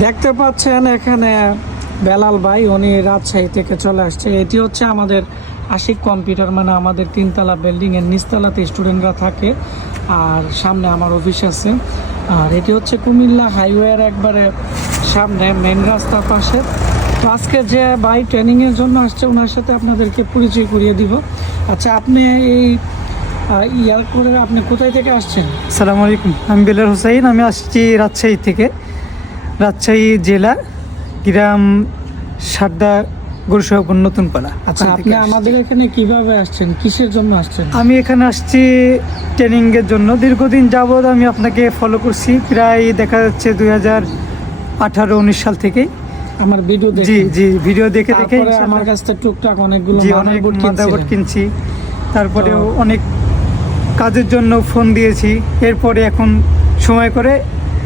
দেখতে পাচ্ছেন এখানে বেলাল ভাই, উনি রাজশাহী থেকে চলে আসছে। এটি হচ্ছে আমাদের আশিক কম্পিউটার মানে আমাদের তিনতলা বিল্ডিং এর নিচতলাতে স্টুডেন্টরা থাকে, আর সামনে আমার অফিস আছে। আর এটি হচ্ছে কুমিল্লা হাইওয়ের একবারে সামনে মেন রাস্তার পাশে। তো আজকে যে ভাই ট্রেনিং এর জন্য আসছে ওনার সাথে আপনাদেরকে পরিচয় করিয়ে দিব। আচ্ছা আপনি এই ইয়ার করে আপনি কোথায় থেকে আসছেন? সালাম আলাইকুম, আমি বেলার হোসাইন, আমি আসছি রাজশাহী থেকে। রাজশাহী জেলা গ্রাম সারদা গরুসহাপুর নতুন পাড়া আচ্ছা আপনি আমাদের এখানে কীভাবে আসছেন? কিসের জন্য আসছেন? আমি এখানে আসছি ট্রেনিংয়ের জন্য। দীর্ঘদিন যাবৎ আমি আপনাকে ফলো করছি। প্রায় দেখা যাচ্ছে দুই হাজার আঠারো উনিশ সাল থেকেই। আমার ভিডিও জি জি ভিডিও দেখে দেখে তারপরে আমার কাছ থেকে টুকটাক অনেকগুলো মাদারবোর্ড কিনছি। তারপরেও অনেক কাজের জন্য ফোন দিয়েছি। এরপরে এখন সময় করে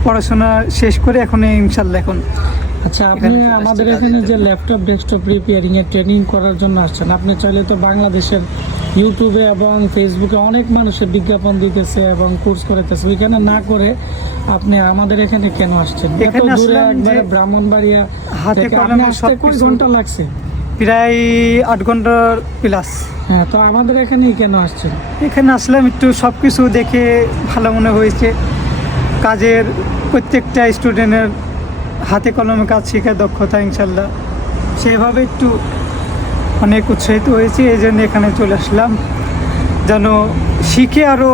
পড়াশোনা শেষ করে এখন ইনশাল্লাহ এখন আচ্ছা আপনি আমাদের এখানে যে ল্যাপটপ ডেস্কটপ রিপেয়ারিং এর ট্রেনিং করার জন্য আসছেন আপনি চাইলে তো বাংলাদেশের ইউটিউবে এবং ফেসবুকে অনেক মানুষের বিজ্ঞাপন দিতেছে এবং কোর্স করাইতেছে। ওইখানে না করে আপনি আমাদের এখানে কেন আসছেন? এত দূরে একবারে ব্রাহ্মণবাড়িয়া হাতে কলমে আসতে কয় ঘণ্টা লাগছে? প্রায় আট ঘণ্টার প্লাস হ্যাঁ তো আমাদের এখানেই কেন আসছেন? এখানে আসলাম একটু সব কিছু দেখে ভালো মনে হয়েছে। কাজের প্রত্যেকটা স্টুডেন্টের হাতে কলমে কাজ শেখা দক্ষতা ইনশাল্লাহ। সেভাবে একটু অনেক উৎসাহিত হয়েছি এই জন্য এখানে চলে আসলাম। যেন শিখে আরও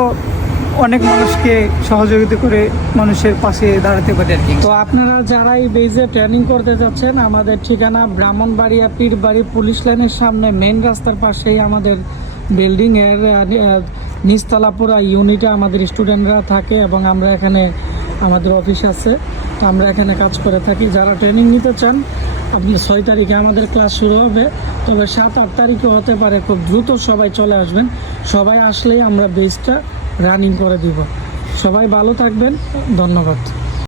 অনেক মানুষকে সহযোগিতা করে মানুষের পাশে দাঁড়াতে পারে। আর কি। তো আপনারা যারা এই বেজে ট্রেনিং করতে যাচ্ছেন আমাদের ঠিকানা ব্রাহ্মণবাড়িয়া পীরবাড়ি পুলিশ লাইনের সামনে মেন রাস্তার পাশেই আমাদের বিল্ডিং এর আহ, আহ, নিচতলা পুরা ইউনিটে আমাদের স্টুডেন্টরা থাকে এবং আমরা এখানে আমাদের অফিস আছে। তো আমরা এখানে কাজ করে থাকি। যারা ট্রেনিং নিতে চান আপনি ছয় তারিখে আমাদের ক্লাস শুরু হবে। তবে সাত আট তারিখে হতে পারে খুব দ্রুত সবাই চলে আসবেন। সবাই আসলেই আমরা বেসটা রানিং করে দিব। সবাই ভালো থাকবেন। ধন্যবাদ।